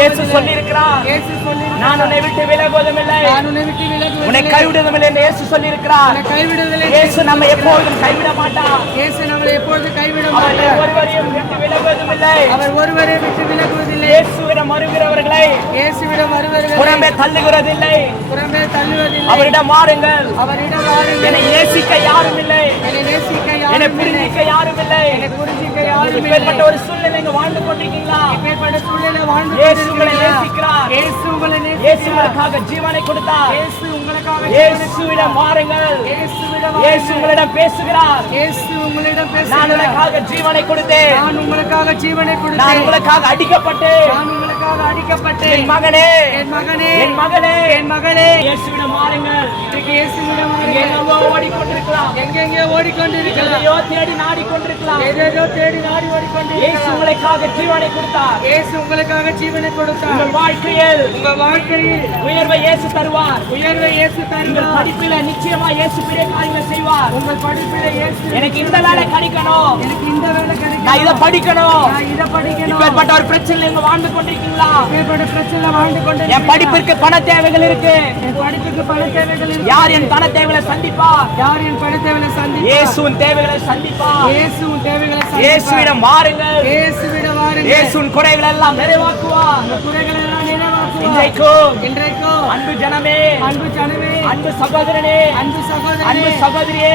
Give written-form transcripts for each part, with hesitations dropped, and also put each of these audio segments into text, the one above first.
இயேசு சொல்லியிருக்கிறார், நான் உன்னை விட்டு விலகுவதும் இல்லை, உன்னை கைவிடுவதும் இல்லை என்று இயேசு சொல்லியிருக்கிறார். இயேசு நம்ம எப்பொழுதும் கைவிட மாட்டார். அவர் ஒருவரையும் விட்டு விலகுவதும் இல்லை. இயேசுவிடம் வருகிறவர்களை புறம்பே தள்ளுகிறதில்லை. அவரிடம் வாருங்கள். என்னை நேசிக்க யாரும் இல்லை, என்னை புரிஞ்சிக்க யாரும் இல்லை. இப்பேற்பட்ட ஒரு சூழ்நிலை இங்க வாழ்ந்து கொண்டிருக்கீங்களா? இயேசு உங்களை நேசிக்கிறார். இயேசு உங்களுக்காக ஜீவனை கொடுத்தார். இயேசுவிடம் வாருங்கள். இயேசு உங்களிடம் பேசுகிறார். நான் உங்களுக்காக ஜீவனை கொடுத்தேன், நான் உங்களுக்காக அடிக்கப்பட்டேன். என் மகனே, என் மகனே, என் மகளே, இயேசுவிடம் வாருங்கள். எங்கெங்கோ ஓடிக்கொண்டிருக்கலாம், எதையோ தேடி நாடிக்கொண்டிருக்கலாம். இயேசு உங்களுக்காக ஜீவனை கொடுத்தார். உங்கள் வாழ்க்கையில் உயர்வை இயேசு தருவார். உங்கள் படிப்பில நிச்சயமா இயேசு பெரிய காரியங்களை செய்வார். எனக்கு இந்த வேலை கிடைக்கணும், நான் இதை படிக்கணும். இப்பேற்பட்ட ஒரு பிரச்சனை நீங்க வாழ்ந்து கொண்டிருக்கீங்களா? என் படிப்பிற்கு பண தேவைகள் இருக்கு. யார் என் பண தேவைகளை சந்திப்பா? இயேசுவின் தேவைகளை சந்திப்பா. இயேசுவிடம் வாருங்கள். இயேசுவின் குறைகளை எல்லாம் நிறைவாக்குவார். இன்றைக்கும் அன்பு ஜனமே, அன்பு சகோதரனே, அன்பு சகோதரியே,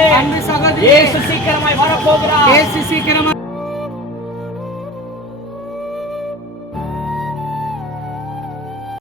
இயேசு சீக்கிரமாய் வரப்போகிறார்.